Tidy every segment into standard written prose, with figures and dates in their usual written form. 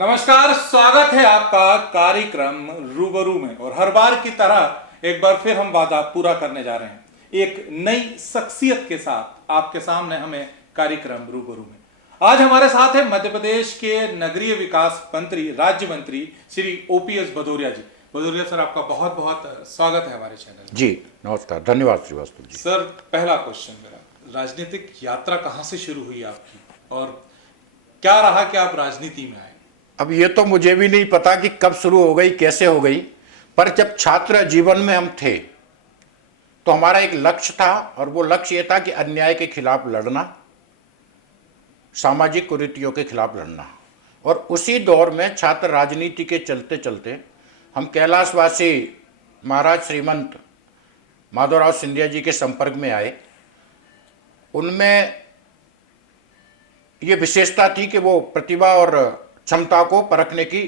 नमस्कार, स्वागत है आपका कार्यक्रम रूबरू में। और हर बार की तरह एक बार फिर हम वादा पूरा करने जा रहे हैं एक नई शख्सियत के साथ आपके सामने हमें कार्यक्रम रूबरू में। आज हमारे साथ है मध्य प्रदेश के नगरीय विकास मंत्री, राज्य मंत्री श्री ओपीएस भदौरिया जी। भदौरिया सर, आपका बहुत बहुत स्वागत है हमारे चैनल में। जी नमस्कार, धन्यवाद श्रीवास्तव जी। सर, पहला क्वेश्चन मेरा, राजनीतिक यात्रा कहाँ से शुरू हुई आपकी और क्या रहा कि आप राजनीति में आए? अब ये तो मुझे भी नहीं पता कि कब शुरू हो गई, कैसे हो गई, पर जब छात्र जीवन में हम थे तो हमारा एक लक्ष्य था और वो लक्ष्य ये था कि अन्याय के खिलाफ लड़ना, सामाजिक कुरीतियों के खिलाफ लड़ना। और उसी दौर में छात्र राजनीति के चलते चलते हम कैलाशवासी महाराज श्रीमंत माधवराव सिंधिया जी के संपर्क में आए। उनमें ये विशेषता थी कि वो प्रतिभा और क्षमता को परखने की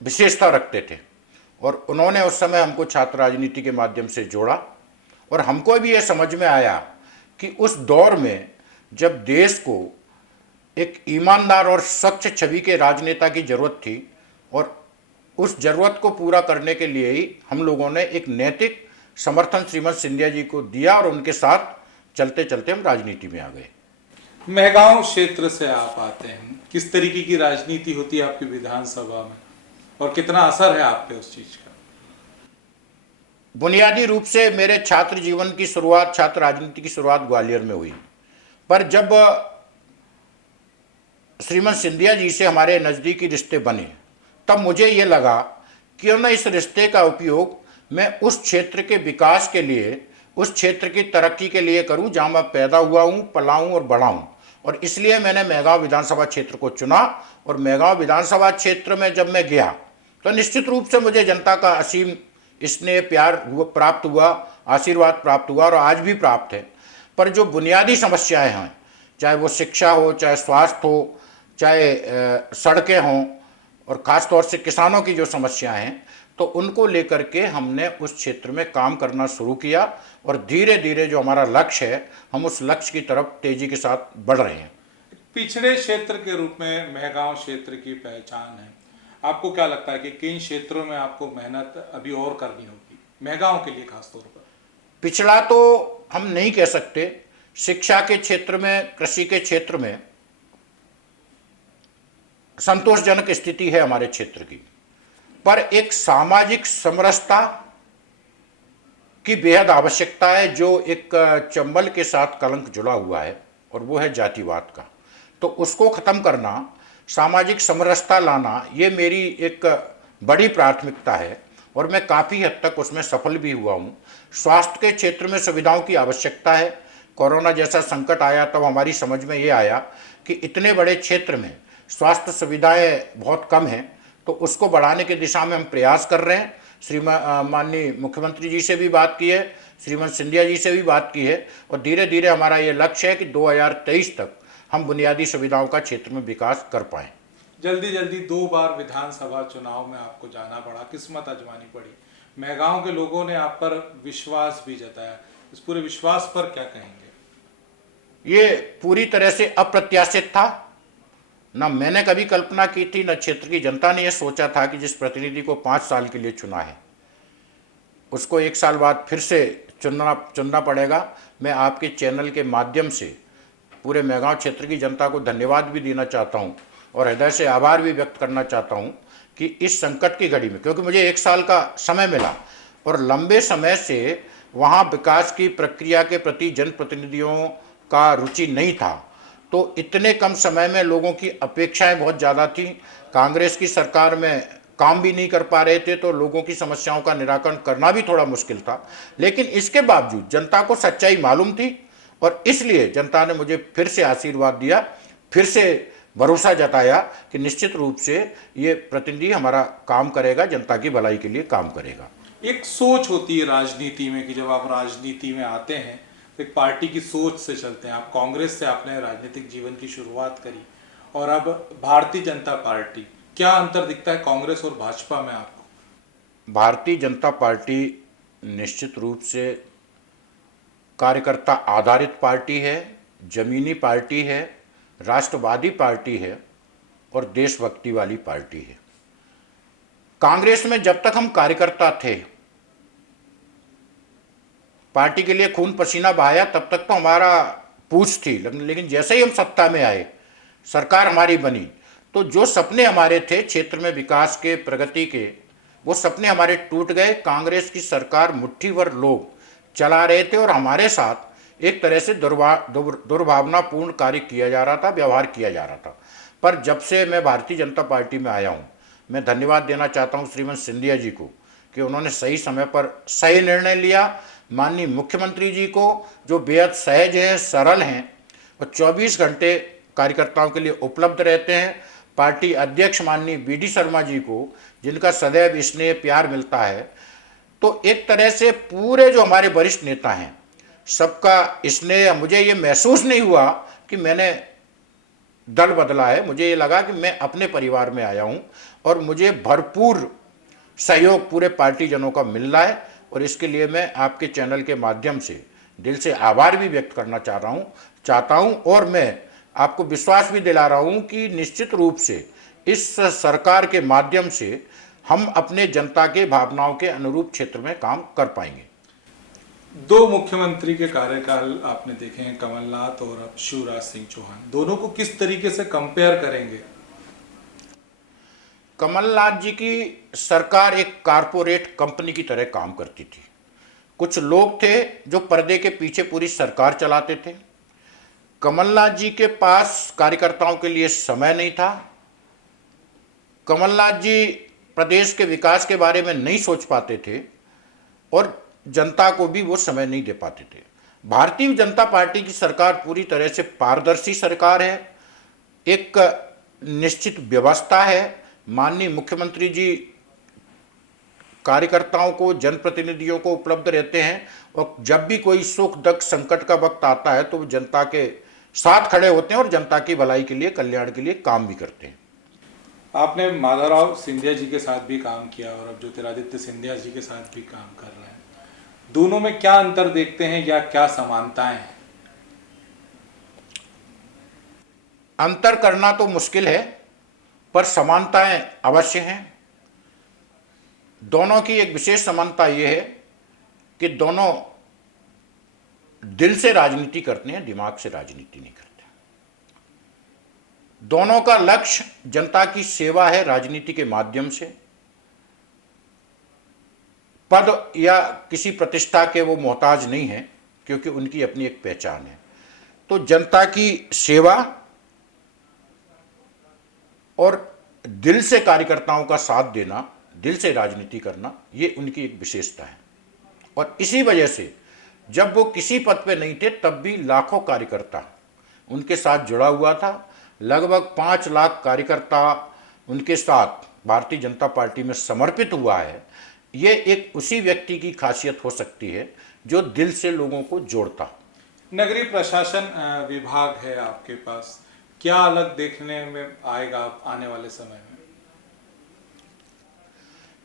विशेषता रखते थे और उन्होंने उस समय हमको छात्र राजनीति के माध्यम से जोड़ा। और हमको भी ये समझ में आया कि उस दौर में जब देश को एक ईमानदार और स्वच्छ छवि के राजनेता की जरूरत थी और उस जरूरत को पूरा करने के लिए ही हम लोगों ने एक नैतिक समर्थन श्रीमंत सिंधिया जी को दिया और उनके साथ चलते चलते हम राजनीति में आ गए। मेहगांव क्षेत्र से आप आते हैं, किस तरीके की राजनीति होती है आपकी विधानसभा में और कितना असर है आप पे उस चीज का? बुनियादी रूप से मेरे छात्र जीवन की शुरुआत, छात्र राजनीति की शुरुआत ग्वालियर में हुई। पर जब श्रीमंत सिंधिया जी से हमारे नज़दीकी रिश्ते बने तब मुझे ये लगा क्यों न इस रिश्ते का उपयोग मैं उस क्षेत्र के विकास के लिए, उस क्षेत्र की तरक्की के लिए करूं जहां मैं पैदा हुआ हूं, पला हूं और बड़ा हूं। और इसलिए मैंने मेहगांव विधानसभा क्षेत्र को चुना। और मेहगांव विधानसभा क्षेत्र में जब मैं गया तो निश्चित रूप से मुझे जनता का असीम स्नेह, प्यार प्राप्त हुआ, आशीर्वाद प्राप्त हुआ और आज भी प्राप्त है। पर जो बुनियादी समस्याएं हैं, चाहे वो शिक्षा हो, चाहे स्वास्थ्य हो, चाहे सड़कें हों और ख़ास तौर से किसानों की जो समस्याएं हैं, तो उनको लेकर के हमने उस क्षेत्र में काम करना शुरू किया और धीरे धीरे जो हमारा लक्ष्य है, हम उस लक्ष्य की तरफ तेजी के साथ बढ़ रहे हैं। पिछड़े क्षेत्र के रूप में मेहगांव क्षेत्र की पहचान है। आपको क्या लगता है कि किन क्षेत्रों में आपको मेहनत अभी और करनी होगी, मेहगांव के लिए खास तौर पर? पिछड़ा तो हम नहीं कह सकते। शिक्षा के क्षेत्र में, कृषि के क्षेत्र में संतोषजनक स्थिति है हमारे क्षेत्र की, पर एक सामाजिक समरसता की बेहद आवश्यकता है जो एक चंबल के साथ कलंक जुड़ा हुआ है और वो है जातिवाद का। तो उसको ख़त्म करना, सामाजिक समरसता लाना, ये मेरी एक बड़ी प्राथमिकता है और मैं काफ़ी हद तक उसमें सफल भी हुआ हूँ। स्वास्थ्य के क्षेत्र में सुविधाओं की आवश्यकता है। कोरोना जैसा संकट आया तब हमारी समझ में ये आया कि इतने बड़े क्षेत्र में स्वास्थ्य सुविधाएं बहुत कम हैं, तो उसको बढ़ाने की दिशा में हम प्रयास कर रहे हैं। माननीय मुख्यमंत्री जी से भी बात की है, श्रीमंत सिंधिया जी से भी बात की है और धीरे धीरे हमारा ये लक्ष्य है कि 2023 तक हम बुनियादी सुविधाओं का क्षेत्र में विकास कर पाएँ। जल्दी जल्दी 2 बार विधानसभा चुनाव में आपको जाना पड़ा, किस्मत आजमानी पड़ी। मेहगांव के लोगों ने आप पर विश्वास भी जताया, इस पूरे विश्वास पर क्या कहेंगे? ये पूरी तरह से अप्रत्याशित था। न मैंने कभी कल्पना की थी, न क्षेत्र की जनता ने यह सोचा था कि जिस प्रतिनिधि को 5 साल के लिए चुना है उसको 1 साल बाद फिर से चुनना पड़ेगा। मैं आपके चैनल के माध्यम से पूरे मेहगांव क्षेत्र की जनता को धन्यवाद भी देना चाहता हूं और हृदय से आभार भी व्यक्त करना चाहता हूं कि इस संकट की घड़ी में, क्योंकि मुझे 1 साल का समय मिला और लंबे समय से वहां विकास की प्रक्रिया के प्रति जनप्रतिनिधियों का रुचि नहीं था, तो इतने कम समय में लोगों की अपेक्षाएं बहुत ज़्यादा थी। कांग्रेस की सरकार में काम भी नहीं कर पा रहे थे, तो लोगों की समस्याओं का निराकरण करना भी थोड़ा मुश्किल था। लेकिन इसके बावजूद जनता को सच्चाई मालूम थी और इसलिए जनता ने मुझे फिर से आशीर्वाद दिया, फिर से भरोसा जताया कि निश्चित रूप से ये प्रतिनिधि हमारा काम करेगा, जनता की भलाई के लिए काम करेगा। एक सोच होती है राजनीति में कि जब आप राजनीति में आते हैं तो एक पार्टी की सोच से चलते हैं। आप कांग्रेस से आपने राजनीतिक जीवन की शुरुआत करी और अब भारतीय जनता पार्टी, क्या अंतर दिखता है कांग्रेस और भाजपा में आपको? भारतीय जनता पार्टी निश्चित रूप से कार्यकर्ता आधारित पार्टी है, जमीनी पार्टी है, राष्ट्रवादी पार्टी है और देशभक्ति वाली पार्टी है। कांग्रेस में जब तक हम कार्यकर्ता थे, पार्टी के लिए खून पसीना बहाया, तब तक तो हमारा पूछ थी, लेकिन जैसे ही हम सत्ता में आए, सरकार हमारी बनी, तो जो सपने हमारे थे क्षेत्र में विकास के, प्रगति के, वो सपने हमारे टूट गए। कांग्रेस की सरकार मुट्ठी भर लोग चला रहे थे और हमारे साथ एक तरह से दुर्भावनापूर्ण कार्य किया जा रहा था, व्यवहार किया जा रहा था। पर जब से मैं भारतीय जनता पार्टी में आया हूँ, मैं धन्यवाद देना चाहता हूँ श्रीमती सिंधिया जी को कि उन्होंने सही समय पर सही निर्णय लिया। माननीय मुख्यमंत्री जी को, जो बेहद सहज हैं, सरल हैं और 24 घंटे कार्यकर्ताओं के लिए उपलब्ध रहते हैं। पार्टी अध्यक्ष माननीय BD शर्मा जी को, जिनका सदैव स्नेह प्यार मिलता है। तो एक तरह से पूरे जो हमारे वरिष्ठ नेता हैं, सबका स्नेह, मुझे ये महसूस नहीं हुआ कि मैंने दल बदला है। मुझे ये लगा कि मैं अपने परिवार में आया हूँ और मुझे भरपूर सहयोग पूरे पार्टी जनों का मिल रहा है। और इसके लिए मैं आपके चैनल के माध्यम से दिल से आभार भी व्यक्त करना चाहता हूँ और मैं आपको विश्वास भी दिला रहा हूँ कि निश्चित रूप से इस सरकार के माध्यम से हम अपने जनता के भावनाओं के अनुरूप क्षेत्र में काम कर पाएंगे। 2 मुख्यमंत्री के कार्यकाल आपने देखे हैं, कमलनाथ और अब शिवराज सिंह चौहान। दोनों को किस तरीके से कंपेयर करेंगे? कमलनाथ जी की सरकार एक कारपोरेट कंपनी की तरह काम करती थी। कुछ लोग थे जो पर्दे के पीछे पूरी सरकार चलाते थे। कमलनाथ जी के पास कार्यकर्ताओं के लिए समय नहीं था। कमलनाथ जी प्रदेश के विकास के बारे में नहीं सोच पाते थे और जनता को भी वो समय नहीं दे पाते थे। भारतीय जनता पार्टी की सरकार पूरी तरह से पारदर्शी सरकार है, एक निश्चित व्यवस्था है। माननीय मुख्यमंत्री जी कार्यकर्ताओं को, जनप्रतिनिधियों को उपलब्ध रहते हैं और जब भी कोई सुख दुख संकट का वक्त आता है तो वो जनता के साथ खड़े होते हैं और जनता की भलाई के लिए, कल्याण के लिए काम भी करते हैं। आपने माधवराव सिंधिया जी के साथ भी काम किया और अब ज्योतिरादित्य सिंधिया जी के साथ भी काम कर रहे हैं। दोनों में क्या अंतर देखते हैं या क्या समानताएं हैं? अंतर करना तो मुश्किल है, पर समानताएं अवश्य हैं। दोनों की एक विशेष समानता यह है कि दोनों दिल से राजनीति करते हैं, दिमाग से राजनीति नहीं करते। दोनों का लक्ष्य जनता की सेवा है, राजनीति के माध्यम से। पद या किसी प्रतिष्ठा के वो मोहताज नहीं है, क्योंकि उनकी अपनी एक पहचान है। तो जनता की सेवा और दिल से कार्यकर्ताओं का साथ देना, दिल से राजनीति करना, ये उनकी एक विशेषता है। और इसी वजह से जब वो किसी पद पे नहीं थे तब भी लाखों कार्यकर्ता उनके साथ जुड़ा हुआ था। लगभग 5 लाख कार्यकर्ता उनके साथ भारतीय जनता पार्टी में समर्पित हुआ है। ये एक उसी व्यक्ति की खासियत हो सकती है जो दिल से लोगों को जोड़ता। नगरीय प्रशासन विभाग है आपके पास, क्या अलग देखने में आएगा आने वाले समय में?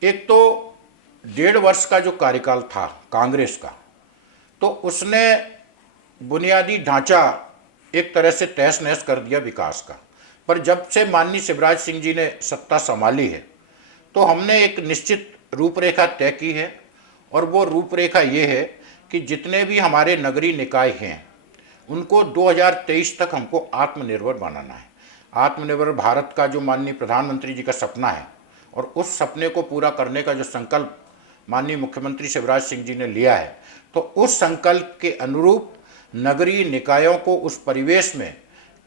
एक तो 1.5 वर्ष का जो कार्यकाल था कांग्रेस का, तो उसने बुनियादी ढांचा एक तरह से तहस नहस कर दिया विकास का। पर जब से माननीय शिवराज सिंह जी ने सत्ता संभाली है तो हमने एक निश्चित रूपरेखा तय की है और वो रूपरेखा ये है कि जितने भी हमारे नगरीय निकाय हैं उनको 2023 तक हमको आत्मनिर्भर बनाना है। आत्मनिर्भर भारत का जो माननीय प्रधानमंत्री जी का सपना है और उस सपने को पूरा करने का जो संकल्प माननीय मुख्यमंत्री शिवराज सिंह जी ने लिया है, तो उस संकल्प के अनुरूप नगरीय निकायों को उस परिवेश में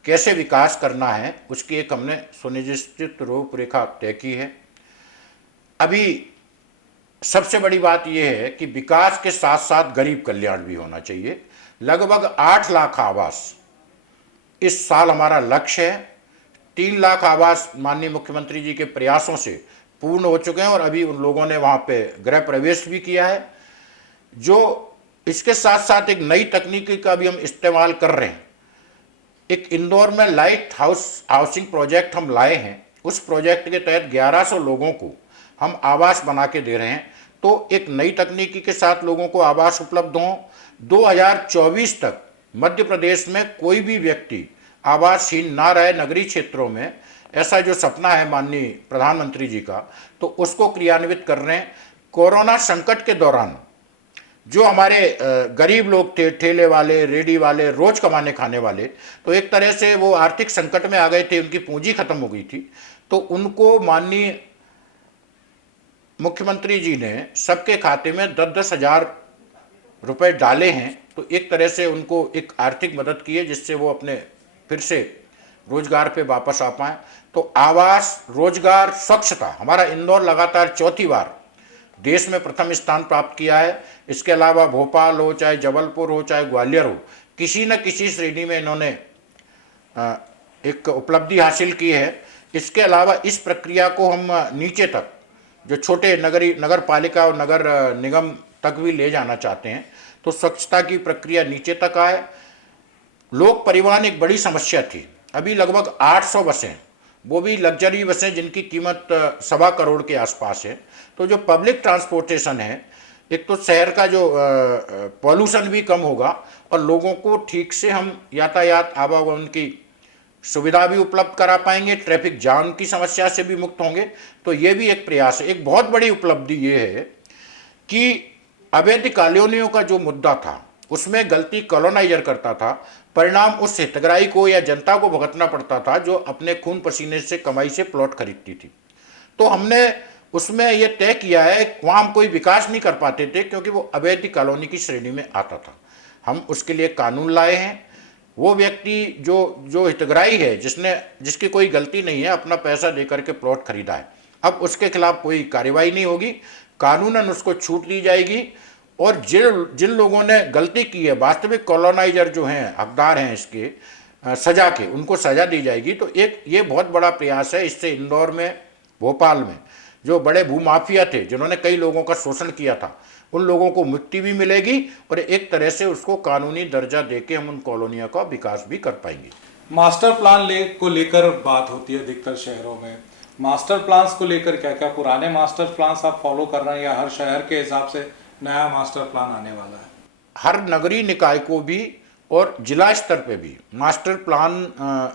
कैसे विकास करना है, उसकी एक हमने सुनिश्चित रूपरेखा तय की है। अभी सबसे बड़ी बात यह है कि विकास के साथ साथ गरीब कल्याण भी होना चाहिए। लगभग 8 लाख आवास इस साल हमारा लक्ष्य है। 3 लाख आवास माननीय मुख्यमंत्री जी के प्रयासों से पूर्ण हो चुके हैं और अभी उन लोगों ने वहाँ पे गृह प्रवेश भी किया है। जो इसके साथ साथ एक नई तकनीकी का भी हम इस्तेमाल कर रहे हैं। एक इंदौर में लाइट हाउसिंग प्रोजेक्ट हम लाए हैं। उस प्रोजेक्ट के तहत 1100 लोगों को हम आवास बना के दे रहे हैं। तो एक नई तकनीकी के साथ लोगों को आवास उपलब्ध हों। 2024 तक मध्य प्रदेश में कोई भी व्यक्ति आवासहीन ना रहे नगरीय क्षेत्रों में, ऐसा जो सपना है माननीय प्रधानमंत्री जी का, तो उसको क्रियान्वित कर रहे हैं। कोरोना संकट के दौरान जो हमारे गरीब लोग थे, ठेले वाले, रेडी वाले, रोज कमाने खाने वाले, तो एक तरह से वो आर्थिक संकट में आ गए थे, उनकी पूंजी खत्म हो गई थी। तो उनको माननीय मुख्यमंत्री जी ने सबके खाते में 10-10 हजार रुपए डाले हैं। तो एक तरह से उनको एक आर्थिक मदद की है, जिससे वो अपने फिर से रोजगार पे वापस आ पाए। तो आवास, रोजगार, स्वच्छता, हमारा इंदौर लगातार चौथी बार देश में प्रथम स्थान प्राप्त किया है। इसके अलावा भोपाल हो, चाहे जबलपुर हो, चाहे ग्वालियर हो, किसी न किसी श्रेणी में इन्होंने एक उपलब्धि हासिल की है। इसके अलावा इस प्रक्रिया को हम नीचे तक, जो छोटे नगर पालिका और नगर निगम तक भी ले जाना चाहते हैं, तो स्वच्छता की प्रक्रिया नीचे तक आए। लोक परिवहन एक बड़ी समस्या थी। अभी लगभग 800 बसें, वो भी लग्जरी बसें जिनकी कीमत 1.25 करोड़ के आसपास है। तो जो पब्लिक ट्रांसपोर्टेशन है, एक तो शहर का जो पॉल्यूशन भी कम होगा और लोगों को ठीक से हम यातायात आवागमन की सुविधा भी उपलब्ध करा पाएंगे, ट्रैफिक जाम की समस्या से भी मुक्त होंगे। तो ये भी एक प्रयास है। एक बहुत बड़ी उपलब्धि ये है कि अवैध कॉलोनियों का जो मुद्दा था, उसमें गलती कॉलोनाइजर करता था, परिणाम उस हितग्राही को या जनता को भुगतना पड़ता था जो अपने खून पसीने से कमाई से प्लॉट खरीदती थी। तो हमने उसमें यह तय किया है, वहाँ हम कोई विकास नहीं कर पाते थे क्योंकि वो अवैध कॉलोनी की श्रेणी में आता था। हम उसके लिए कानून लाए हैं। वो व्यक्ति जो हितग्राही है, जिसकी कोई गलती नहीं है, अपना पैसा दे करके प्लॉट खरीदा है, अब उसके खिलाफ कोई कार्रवाई नहीं होगी, कानूनन उसको छूट दी जाएगी। और जिन लोगों ने गलती की है, वास्तविक कॉलोनाइजर जो हैं, हकदार हैं इसके सजा के, उनको सजा दी जाएगी। तो एक ये बहुत बड़ा प्रयास है। इससे इंदौर में, भोपाल में जो बड़े भूमाफिया थे, जिन्होंने कई लोगों का शोषण किया था, उन लोगों को मुक्ति भी मिलेगी और एक तरह से उसको कानूनी दर्जा देके हम उन कॉलोनियों का विकास भी कर पाएंगे। मास्टर प्लान को लेकर बात होती है अधिकतर शहरों में। मास्टर प्लान्स को लेकर क्या क्या पुराने मास्टर प्लान्स आप फॉलो कर रहे हैं या हर शहर के हिसाब से नया मास्टर प्लान आने वाला है? हर नगरीय निकाय को भी और जिला स्तर पे भी मास्टर प्लान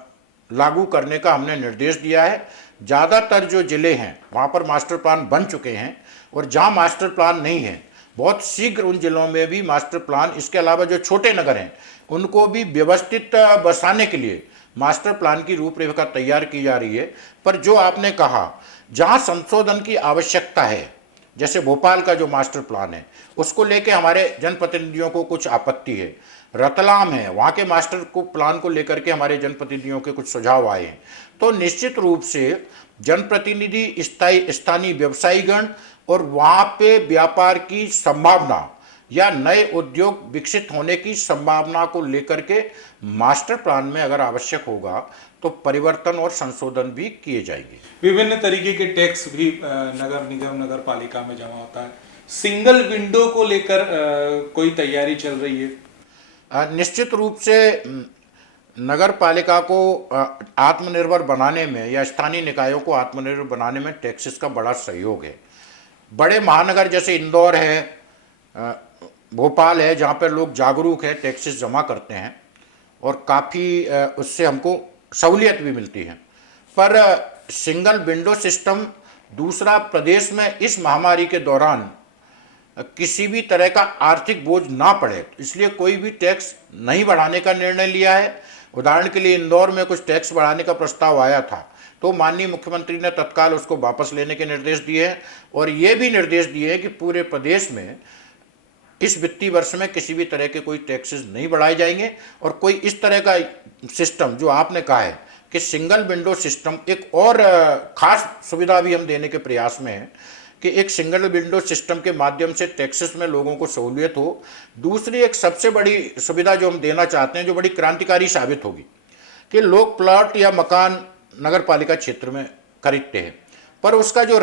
लागू करने का हमने निर्देश दिया है। ज़्यादातर जो जिले हैं वहाँ पर मास्टर प्लान बन चुके हैं और जहाँ मास्टर प्लान नहीं है, बहुत शीघ्र उन जिलों में भी मास्टर प्लान, इसके अलावा जो छोटे नगर हैं उनको भी व्यवस्थित बसाने के लिए मास्टर प्लान की रूपरेखा तैयार की जा रही है। पर जो आपने कहा, जहाँ संशोधन की आवश्यकता है, जैसे भोपाल का जो मास्टर प्लान है, उसको लेके हमारे जनप्रतिनिधियों को कुछ आपत्ति है। रतलाम है, वहाँ के मास्टर प्लान को लेकर के हमारे जनप्रतिनिधियों के कुछ सुझाव आए हैं। तो निश्चित रूप से जनप्रतिनिधि, स्थानीय व्यवसायीगण और वहाँ पे व्यापार की संभावना या नए उद्योग विकसित होने की संभावना को लेकर के मास्टर प्लान में अगर आवश्यक होगा तो परिवर्तन और संशोधन भी किए जाएंगे। विभिन्न तरीके के टैक्स भी नगर निगम, नगर पालिका में जमा होता है। सिंगल विंडो को लेकर कोई तैयारी चल रही है? निश्चित रूप से नगर पालिका को आत्मनिर्भर बनाने में या स्थानीय निकायों को आत्मनिर्भर बनाने में टैक्सेस का बड़ा सहयोग है। बड़े महानगर जैसे इंदौर है, भोपाल है, जहाँ पर लोग जागरूक है, टैक्सेस जमा करते हैं और काफ़ी उससे हमको सहूलियत भी मिलती है। पर सिंगल विंडो सिस्टम, दूसरा प्रदेश में इस महामारी के दौरान किसी भी तरह का आर्थिक बोझ ना पड़े, इसलिए कोई भी टैक्स नहीं बढ़ाने का निर्णय लिया है। उदाहरण के लिए इंदौर में कुछ टैक्स बढ़ाने का प्रस्ताव आया था, तो माननीय मुख्यमंत्री ने तत्काल उसको वापस लेने के निर्देश दिए हैं और ये भी निर्देश दिए हैं कि पूरे प्रदेश में इस वित्तीय वर्ष में किसी भी तरह के कोई टैक्सेस नहीं बढ़ाए जाएंगे। और कोई इस तरह का सिस्टम जो आपने कहा है कि सिंगल विंडो सिस्टम, एक और खास सुविधा भी हम देने के प्रयास में हैं कि एक सिंगल विंडो सिस्टम के माध्यम से टैक्सेस में लोगों को सहूलियत हो। दूसरी एक सबसे बड़ी सुविधा जो हम देना चाहते हैं, जो बड़ी क्रांतिकारी साबित होगी, कि लोग प्लॉट या मकान नगर पालिका क्षेत्र में खरीदते हैं, पर उसका जो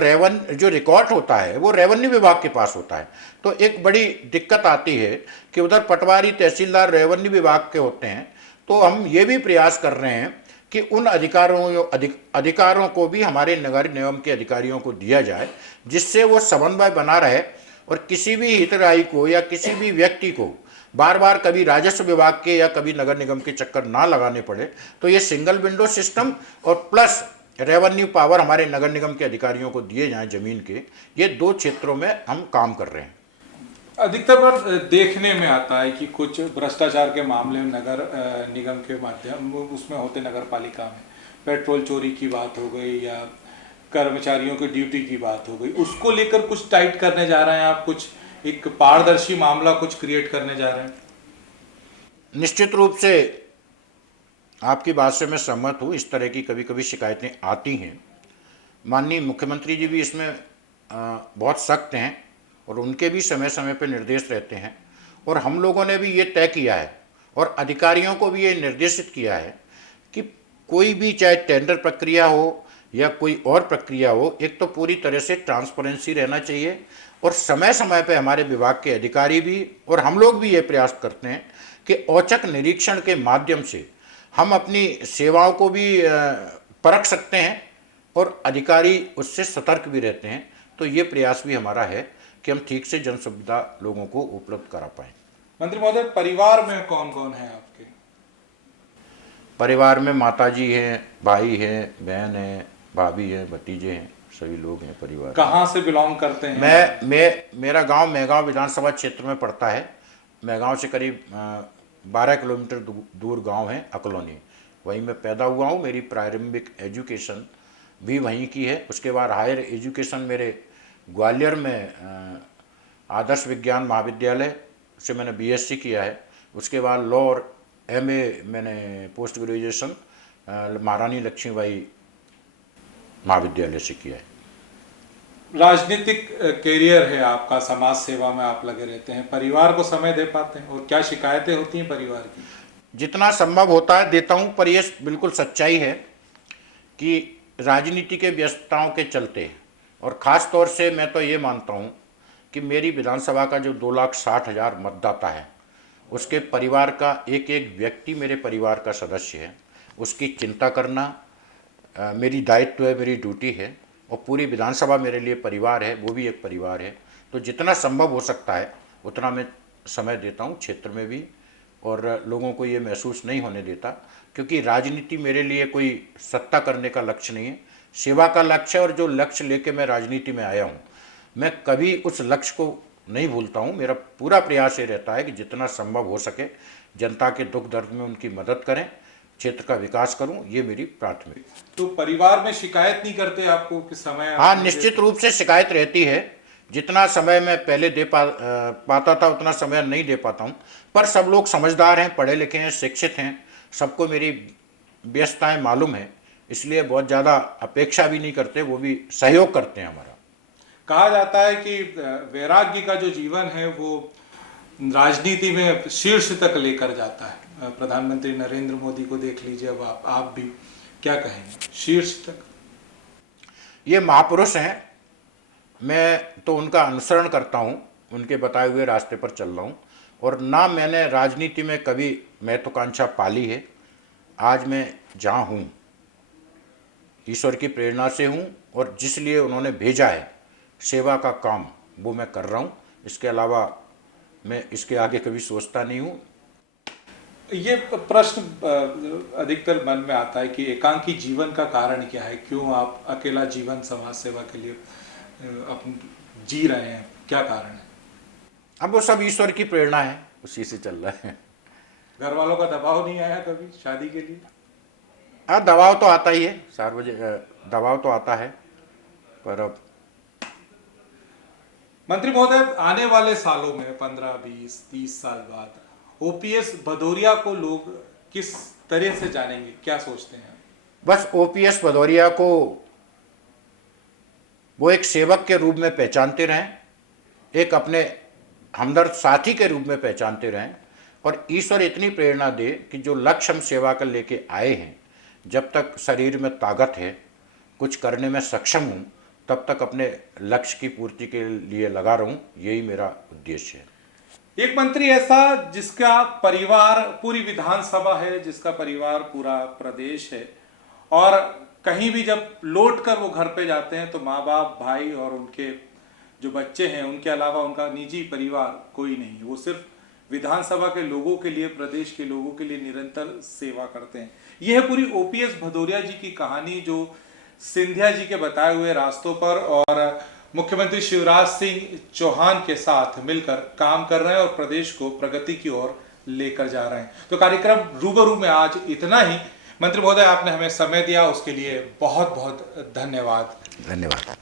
रिकॉर्ड होता है वो रेवेन्यू विभाग के पास होता है। तो एक बड़ी दिक्कत आती है कि उधर पटवारी, तहसीलदार रेवेन्यू विभाग के होते हैं। तो हम ये भी प्रयास कर रहे हैं कि उन अधिकारों को भी हमारे नगर निगम के अधिकारियों को दिया जाए, जिससे वो समन्वय बना रहे और किसी भी हितग्राही को या किसी भी व्यक्ति को बार बार कभी राजस्व विभाग के या कभी नगर निगम के चक्कर ना लगाने पड़े, तो ये सिंगल विंडो सिस्टम और प्लस रेवेन्यू पावर हमारे नगर निगम के अधिकारियों को दिए जाएं जमीन के, ये 2 क्षेत्रों में हम काम कर रहे हैं। अधिकतर बार देखने में आता है कि कुछ भ्रष्टाचार के मामले में नगर निगम के माध्यम उसमें होते, नगर पालिका में पेट्रोल चोरी की बात हो गई या कर्मचारियों की ड्यूटी की बात हो गई, उसको लेकर कुछ टाइट करने जा रहे हैं आप, कुछ एक पारदर्शी मामला कुछ क्रिएट करने जा रहे हैं? निश्चित रूप से आपकी बात से मैं सहमत हूँ। इस तरह की कभी कभी शिकायतें आती हैं। माननीय मुख्यमंत्री जी भी इसमें बहुत सख्त हैं और उनके भी समय समय पर निर्देश रहते हैं, और हम लोगों ने भी ये तय किया है और अधिकारियों को भी ये निर्देशित किया है कि कोई भी चाहे टेंडर प्रक्रिया हो या कोई और प्रक्रिया हो, एक तो पूरी तरह से ट्रांसपेरेंसी रहना चाहिए, और समय समय पर हमारे विभाग के अधिकारी भी और हम लोग भी ये प्रयास करते हैं कि औचक निरीक्षण के माध्यम से हम अपनी सेवाओं को भी परख सकते हैं और अधिकारी उससे सतर्क भी रहते हैं। तो ये प्रयास भी हमारा है कि हम ठीक से जन सुविधा लोगों को उपलब्ध करा पाएँ। मंत्री महोदय, परिवार में कौन कौन है आपके? परिवार में माता जी हैं, भाई हैं, बहन हैं, भाभी हैं, भतीजे हैं, सभी लोग हैं परिवार। कहाँ से बिलोंग करते हैं? मेरा गांव मेहगांव विधानसभा क्षेत्र में पड़ता है। मेहगांव से करीब 12 किलोमीटर दूर गांव है अकलोनी, वहीं मैं पैदा हुआ हूं। मेरी प्रारंभिक एजुकेशन भी वहीं की है। उसके बाद हायर एजुकेशन मेरे ग्वालियर में आदर्श विज्ञान महाविद्यालय से मैंने बीएससी किया है। उसके बाद लॉ और एमए मैंने पोस्ट ग्रेजुएशन महारानी लक्ष्मीबाई महाविद्यालय से किया है। राजनीतिक कैरियर है आपका, समाज सेवा में आप लगे रहते हैं, परिवार को समय दे पाते हैं? और क्या शिकायतें होती हैं परिवार की? जितना संभव होता है देता हूं, पर यह बिल्कुल सच्चाई है कि राजनीति के व्यस्तताओं के चलते, और ख़ास तौर से मैं तो ये मानता हूं कि मेरी विधानसभा का जो 2,60,000 मतदाता है, उसके परिवार का एक एक व्यक्ति मेरे परिवार का सदस्य है। उसकी चिंता करना मेरी दायित्व है, मेरी ड्यूटी है, और पूरी विधानसभा मेरे लिए परिवार है, वो भी एक परिवार है। तो जितना संभव हो सकता है उतना मैं समय देता हूँ क्षेत्र में भी, और लोगों को ये महसूस नहीं होने देता, क्योंकि राजनीति मेरे लिए कोई सत्ता करने का लक्ष्य नहीं है, सेवा का लक्ष्य है। और जो लक्ष्य लेके मैं राजनीति में आया हूँ, मैं कभी उस लक्ष्य को नहीं भूलता हूँ। मेरा पूरा प्रयास ये रहता है कि जितना संभव हो सके जनता के दुख दर्द में उनकी मदद करें, क्षेत्र का विकास करूं, ये मेरी प्राथमिकता। तो परिवार में शिकायत नहीं करते आपको कि समय? हाँ, निश्चित रूप से शिकायत रहती है। जितना समय मैं पहले पाता था उतना समय नहीं दे पाता हूँ, पर सब लोग समझदार हैं, पढ़े लिखे हैं, शिक्षित हैं, सबको मेरी व्यस्तताएं मालूम है, इसलिए बहुत ज़्यादा अपेक्षा भी नहीं करते, वो भी सहयोग करते हैं हमारा। कहा जाता है कि वैराग्य का जो जीवन है वो राजनीति में शीर्ष तक लेकर जाता है। प्रधानमंत्री नरेंद्र मोदी को देख लीजिए, अब आप भी क्या कहेंगे शीर्ष तक? ये महापुरुष हैं, मैं तो उनका अनुसरण करता हूँ, उनके बताए हुए रास्ते पर चल रहा हूँ, और ना मैंने राजनीति में कभी महत्वाकांक्षा पाली है। आज मैं जहाँ हूँ ईश्वर की प्रेरणा से हूँ, और जिस लिए उन्होंने भेजा है सेवा का काम, वो मैं कर रहा हूँ। इसके अलावा मैं इसके आगे कभी सोचता नहीं हूँ। ये प्रश्न अधिकतर मन में आता है कि एकांकी जीवन का कारण क्या है? क्यों आप अकेला जीवन समाज सेवा के लिए जी रहे हैं? क्या कारण है? अब वो सब ईश्वर की प्रेरणा है, उसी से चल रहा है। घर वालों का दबाव नहीं आया कभी शादी के लिए? हाँ, दबाव तो आता ही है, सार्वजनिक दबाव तो आता है, पर अब मंत्री महोदय, आने वाले सालों में 15, 20, 30 साल बाद ओपीएस भदौरिया को लोग किस तरह से जानेंगे? क्या सोचते हैं? बस ओपीएस भदौरिया को वो एक सेवक के रूप में पहचानते रहें, एक अपने हमदर्द साथी के रूप में पहचानते रहें, और ईश्वर इतनी प्रेरणा दे कि जो लक्ष्य हम सेवा कर लेके आए हैं, जब तक शरीर में ताकत है, कुछ करने में सक्षम हूँ, तब तक अपने लक्ष्य की पूर्ति के लिए लगा रहूं। यही मेरा उद्देश्य है। एक मंत्री ऐसा जिसका परिवार पूरी विधानसभा है, जिसका परिवार पूरा प्रदेश है, और कहीं भी जब लौट कर वो घर पे जाते हैं तो माँ बाप, भाई और उनके जो बच्चे हैं, उनके अलावा उनका निजी परिवार कोई नहीं है, वो सिर्फ विधानसभा के लोगों के लिए, प्रदेश के लोगों के लिए निरंतर सेवा करते हैं। यह है पूरी ओपीएस भदौरिया जी की कहानी, जो सिंधिया जी के बताए हुए रास्तों पर और मुख्यमंत्री शिवराज सिंह चौहान के साथ मिलकर काम कर रहे हैं और प्रदेश को प्रगति की ओर लेकर जा रहे हैं। तो कार्यक्रम रूबरू में आज इतना ही। मंत्री महोदय, आपने हमें समय दिया, उसके लिए बहुत बहुत धन्यवाद। धन्यवाद।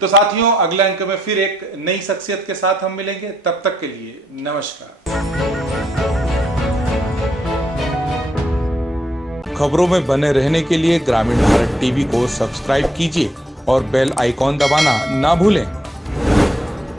तो साथियों, अगले अंक में फिर एक नई शख्सियत के साथ हम मिलेंगे। तब तक के लिए नमस्कार। खबरों में बने रहने के लिए ग्रामीण भारत टीवी को सब्सक्राइब कीजिए और बेल आइकॉन दबाना ना भूलें।